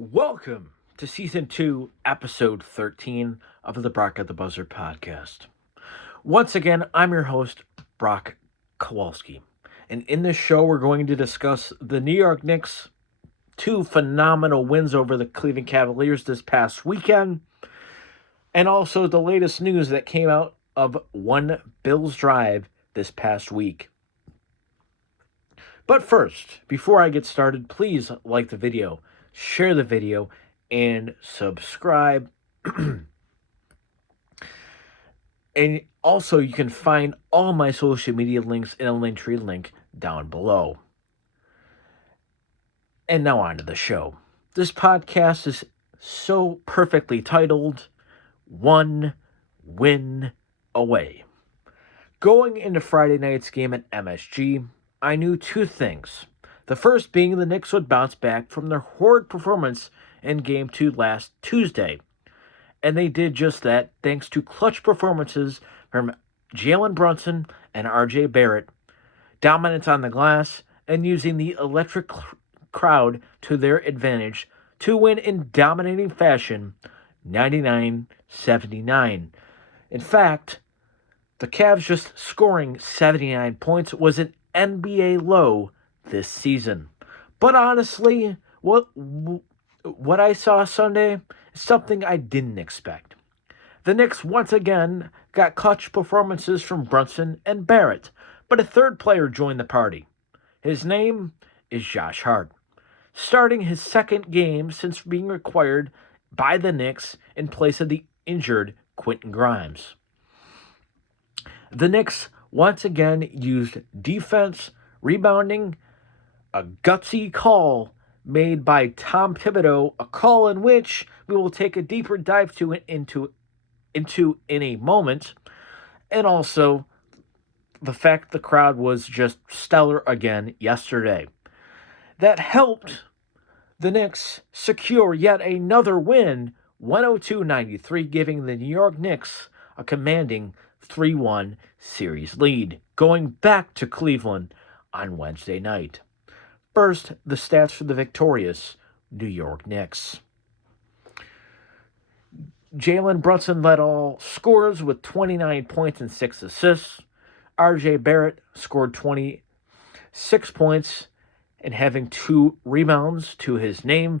Welcome to Season 2, Episode 13 of the Brock at the Buzzer podcast. Once again, I'm your host, Brock Kowalski. And in this show, we're going to discuss the New York Knicks' two phenomenal wins over the Cleveland Cavaliers this past weekend, and also the latest news that came out of one Bills drive this past week. But first, before I get started, please like the video, share the video, and subscribe. And also, you can find all my social media links in a Linktree link down below. And now on to the show. This podcast is so perfectly titled, One Win Away. Going into Friday night's game at MSG, I knew two things. The first being the Knicks would bounce back from their horrid performance in Game 2 last Tuesday. And they did just that thanks to clutch performances from Jalen Brunson and R.J. Barrett, dominance on the glass, and using the electric crowd to their advantage to win in dominating fashion, 99-79. In fact, the Cavs just scoring 79 points was an NBA low this season. But honestly, what I saw Sunday is something I didn't expect. The Knicks once again got clutch performances from Brunson and Barrett, but a third player joined the party. His name is Josh Hart, starting his second game since being acquired by the Knicks in place of the injured Quentin Grimes. The Knicks once again used defense, rebounding, a gutsy call made by Tom Thibodeau, a call in which we will take a deeper dive into in a moment, and also the fact the crowd was just stellar again yesterday. That helped the Knicks secure yet another win, 102-93, giving the New York Knicks a commanding 3-1 series lead, going back to Cleveland on Wednesday night. First, the stats for the victorious New York Knicks. Jalen Brunson led all scorers with 29 points and 6 assists. R.J. Barrett scored 26 points and having 2 rebounds to his name.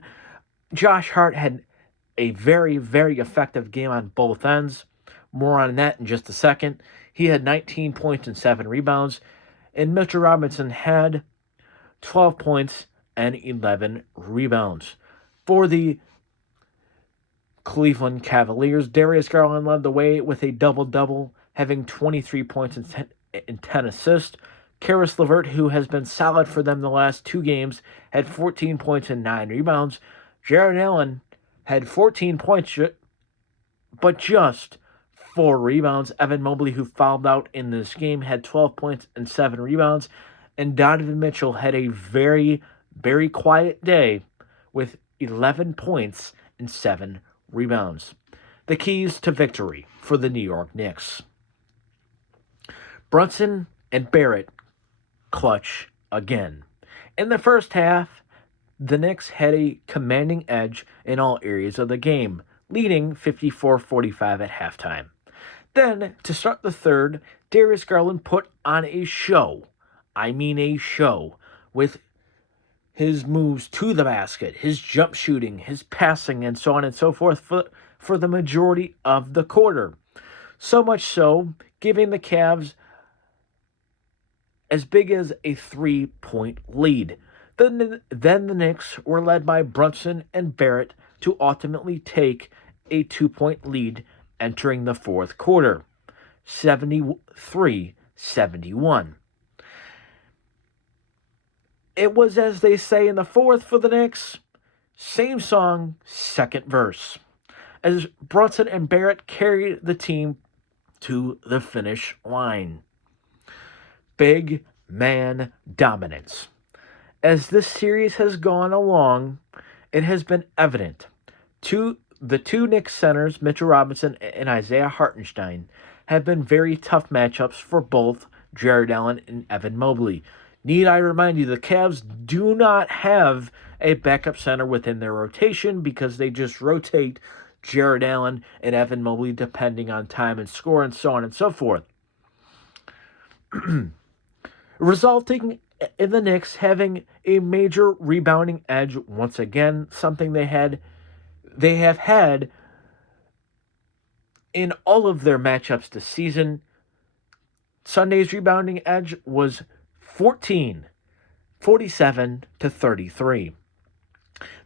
Josh Hart had a very, very effective game on both ends. More on that in just a second. He had 19 points and 7 rebounds. And Mitchell Robinson had 12 points and 11 rebounds. For the Cleveland Cavaliers, Darius Garland led the way with a double-double, having 23 points and 10 assists. Karis LeVert, who has been solid for them the last 2 games, had 14 points and 9 rebounds. Jared Allen had 14 points, but just 4 rebounds. Evan Mobley, who fouled out in this game, had 12 points and 7 rebounds. And Donovan Mitchell had a very, very quiet day with 11 points and 7 rebounds. The keys to victory for the New York Knicks. Brunson and Barrett clutch again. In the first half, the Knicks had a commanding edge in all areas of the game, leading 54-45 at halftime. Then, to start the third, Darius Garland put on a show. I mean a show, with his moves to the basket, his jump shooting, his passing, and so on and so forth for the majority of the quarter. So much so, giving the Cavs as big as a 3-point lead. Then the Knicks were led by Brunson and Barrett to ultimately take a 2-point lead entering the fourth quarter, 73-71. It was, as they say in the fourth for the Knicks, same song, second verse, as Brunson and Barrett carried the team to the finish line. Big man dominance. As this series has gone along, it has been evident. The two Knicks centers, Mitchell Robinson and Isaiah Hartenstein, have been very tough matchups for both Jared Allen and Evan Mobley. Need I remind you, the Cavs do not have a backup center within their rotation because they just rotate Jared Allen and Evan Mobley depending on time and score and so on and so forth. Resulting in the Knicks having a major rebounding edge once again, something they have had in all of their matchups this season. Sunday's rebounding edge was 47 to 33.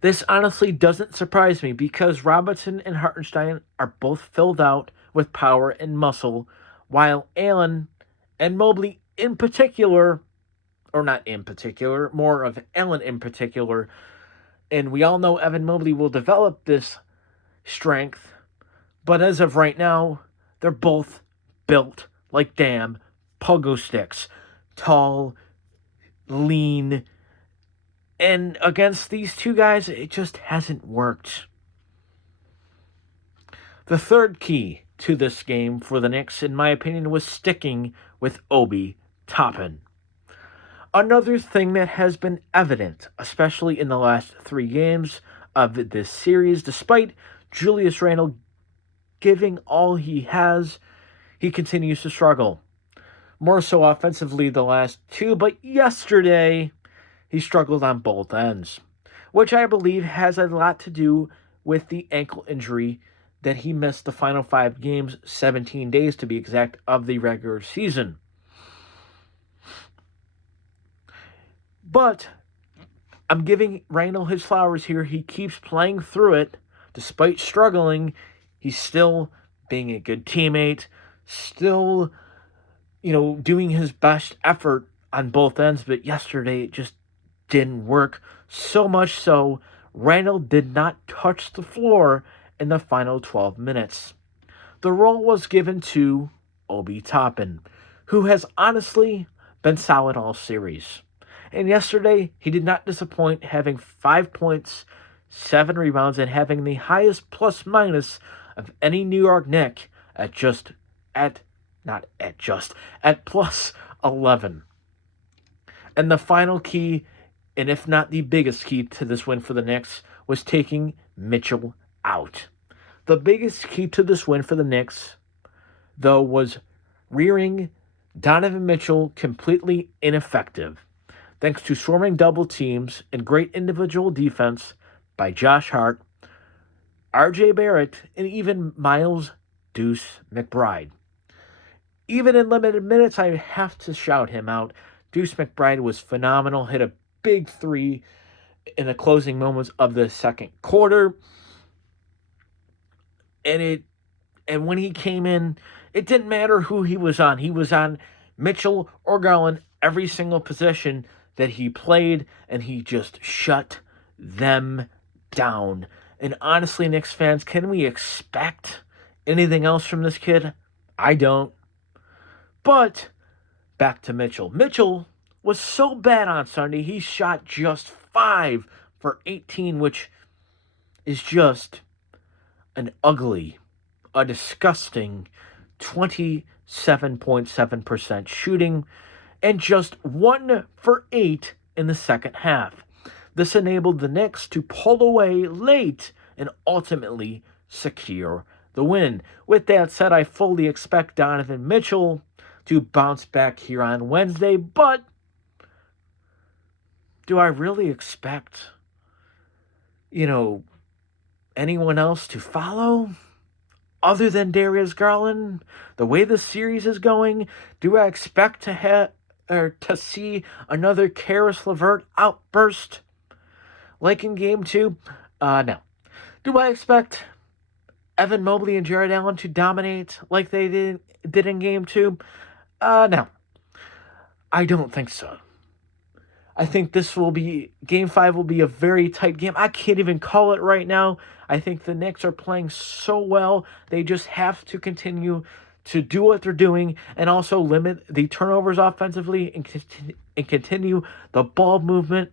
This honestly doesn't surprise me because Robinson and Hartenstein are both filled out with power and muscle, while Allen and Mobley in particular, or not in particular, more of Allen in particular, and we all know Evan Mobley will develop this strength, but as of right now, they're both built like damn pogo sticks. Tall, lean, and against these two guys, it just hasn't worked. The third key to this game for the Knicks, in my opinion, was sticking with Obi Toppin. Another thing that has been evident, especially in the last 3 games of this series, despite Julius Randle giving all he has, he continues to struggle. More so offensively the last 2, but yesterday he struggled on both ends, which I believe has a lot to do with the ankle injury that he missed the final 5 games, 17 days to be exact, of the regular season. But I'm giving Randle his flowers here. He keeps playing through it. Despite struggling, he's still being a good teammate, still, doing his best effort on both ends. But yesterday, it just didn't work. So much so, Randle did not touch the floor in the final 12 minutes. The role was given to Obi Toppin, who has honestly been solid all series. And yesterday, he did not disappoint, having 5 points, 7 rebounds, and having the highest plus-minus of any New York Knick at plus 11. And the final key, and if not the biggest key to this win for the Knicks, was taking Mitchell out. The biggest key to this win for the Knicks, though, was rearing Donovan Mitchell completely ineffective, thanks to swarming double teams and great individual defense by Josh Hart, R.J. Barrett, and even Miles Deuce McBride. Even in limited minutes, I have to shout him out. Deuce McBride was phenomenal, hit a big 3 in the closing moments of the second quarter. And when he came in, it didn't matter who he was on. He was on Mitchell or Garland every single possession that he played, and he just shut them down. And honestly, Knicks fans, can we expect anything else from this kid? I don't. But back to Mitchell. Mitchell was so bad on Sunday, he shot just 5 for 18, which is just a disgusting 27.7% shooting, and just 1 for 8 in the second half. This enabled the Knicks to pull away late and ultimately secure the win. With that said, I fully expect Donovan Mitchell to bounce back here on Wednesday, but do I really expect, anyone else to follow other than Darius Garland? The way the series is going, do I expect to see another Karis LeVert outburst like in Game 2? No. Do I expect Evan Mobley and Jared Allen to dominate like they did in Game 2? No. I don't think so. I think Game 5 will be a very tight game. I can't even call it right now. I think the Knicks are playing so well. They just have to continue to do what they're doing and also limit the turnovers offensively and continue the ball movement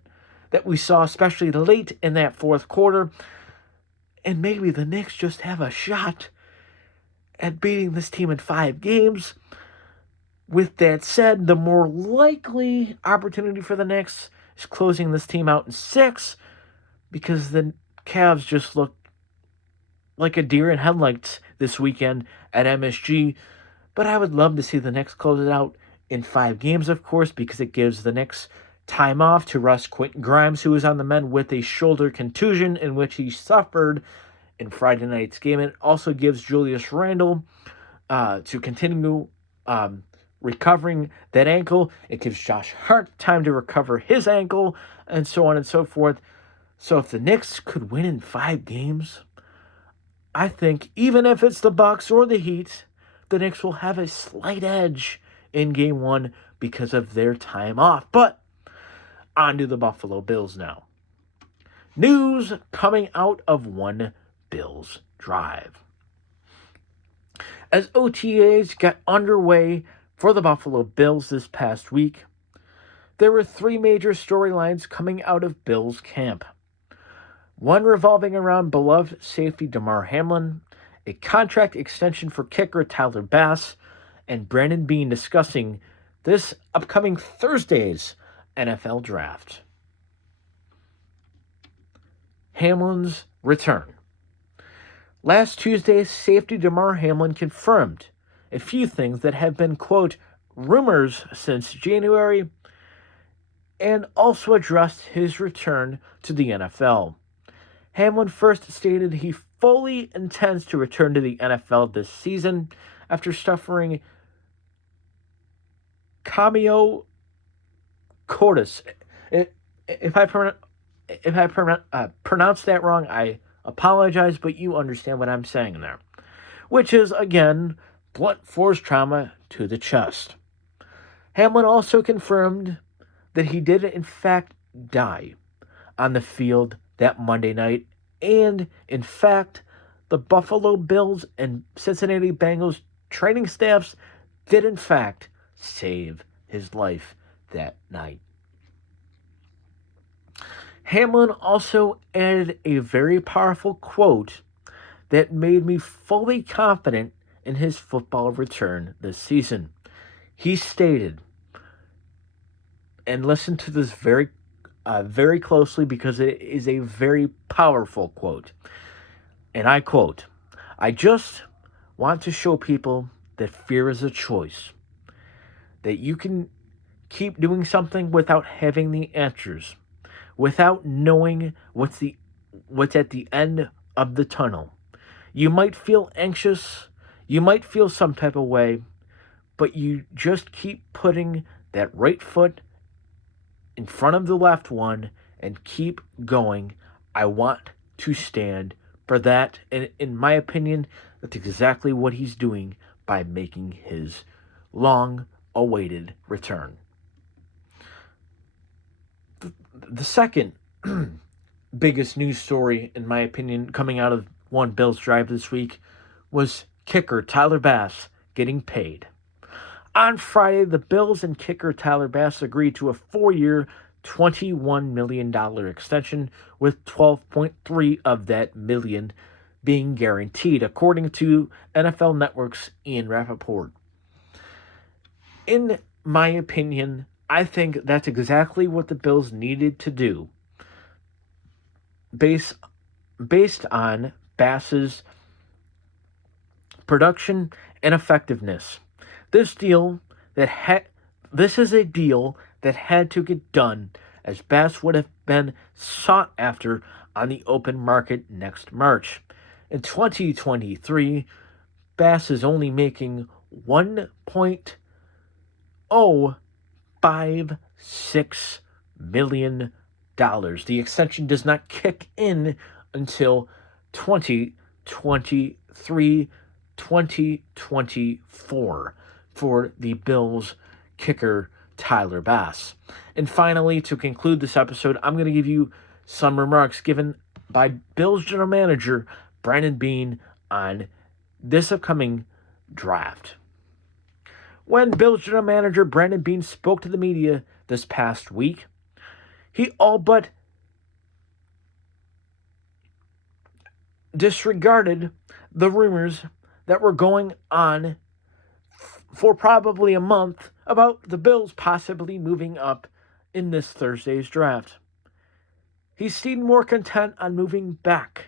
that we saw, especially late in that fourth quarter. And maybe the Knicks just have a shot at beating this team in 5 games. With that said, the more likely opportunity for the Knicks is closing this team out in 6 because the Cavs just look like a deer in headlights this weekend at MSG. But I would love to see the Knicks close it out in 5 games, of course, because it gives the Knicks time off to rest Quentin Grimes, who was on the mend with a shoulder contusion in which he suffered in Friday night's game. It also gives Julius Randle to continue recovering that ankle. It gives Josh Hart time to recover his ankle, and so on and so forth. So if the Knicks could win in 5 games, I think even if it's the Bucks or the Heat, the Knicks will have a slight edge in Game 1 because of their time off. But on to the Buffalo Bills now. News coming out of one Bills drive. As OTAs got underway for the Buffalo Bills this past week, there were 3 major storylines coming out of Bills camp. One revolving around beloved safety Damar Hamlin, a contract extension for kicker Tyler Bass, and Brandon Beane discussing this upcoming Thursday's NFL Draft. Hamlin's return. Last Tuesday, safety Damar Hamlin confirmed a few things that have been, quote, rumors since January, and also addressed his return to the NFL. Hamlin first stated he fully intends to return to the NFL this season after suffering cameo cordis. If I pronounce that wrong, I apologize, but you understand what I'm saying there. Which is, again, blunt force trauma to the chest. Hamlin also confirmed that he did, in fact, die on the field that Monday night, and, in fact, the Buffalo Bills and Cincinnati Bengals training staffs did, in fact, save his life that night. Hamlin also added a very powerful quote that made me fully confident in his football return this season. He stated, and listen to this very closely because it is a very powerful quote. And I quote, "I just want to show people that fear is a choice. That you can keep doing something without having the answers, without knowing what's at the end of the tunnel. You might feel anxious, you might feel some type of way, but you just keep putting that right foot in front of the left one and keep going. I want to stand for that." And in my opinion, that's exactly what he's doing by making his long-awaited return. The second biggest news story, in my opinion, coming out of one Bills drive this week was kicker Tyler Bass getting paid. On Friday, the Bills and kicker Tyler Bass agreed to a 4-year, $21 million extension, with $12.3 of that million being guaranteed, according to NFL Network's Ian Rappaport. In my opinion, I think that's exactly what the Bills needed to do based on Bass's production and effectiveness. This is a deal that had to get done, as Bass would have been sought after on the open market next March. In 2023, Bass is only making $1.056 million. The extension does not kick in until 2023-2024 for the Bills kicker Tyler Bass. And finally, to conclude this episode, I'm going to give you some remarks given by Bills general manager Brandon Beane on this upcoming draft. When Bills general manager Brandon Beane spoke to the media this past week, he all but disregarded the rumors that were going on for probably a month about the Bills possibly moving up in this Thursday's draft. He seemed more content on moving back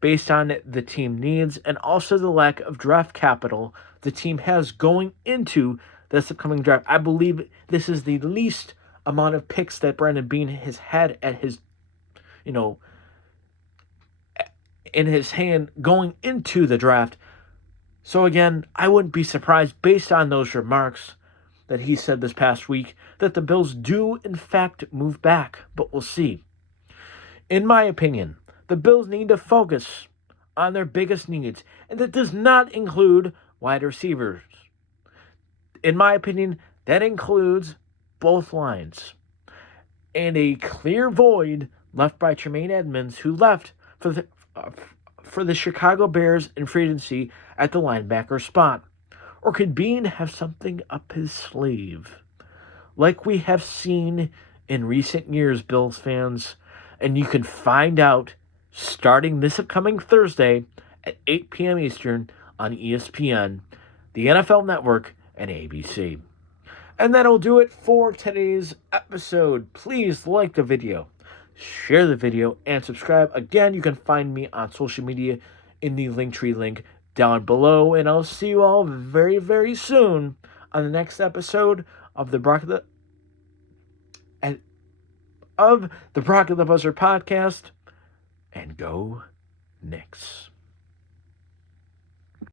based on the team needs and also the lack of draft capital the team has going into this upcoming draft. I believe this is the least amount of picks that Brandon Beane has had at his, in his hand going into the draft. So again, I wouldn't be surprised based on those remarks that he said this past week that the Bills do in fact move back, but we'll see. In my opinion, the Bills need to focus on their biggest needs, and that does not include wide receivers. In my opinion, that includes both lines. And a clear void left by Tremaine Edmonds, who left for the Chicago Bears in free agency at the linebacker spot. Or could Beane have something up his sleeve? Like we have seen in recent years, Bills fans, and you can find out starting this upcoming Thursday at 8 p.m. Eastern on ESPN, the NFL Network, and ABC. And that'll do it for today's episode. Please like the video, share the video, and subscribe. Again, you can find me on social media in the Linktree link down below. And I'll see you all very, very soon on the next episode of the Brock of the Buzzer podcast. And go Knicks.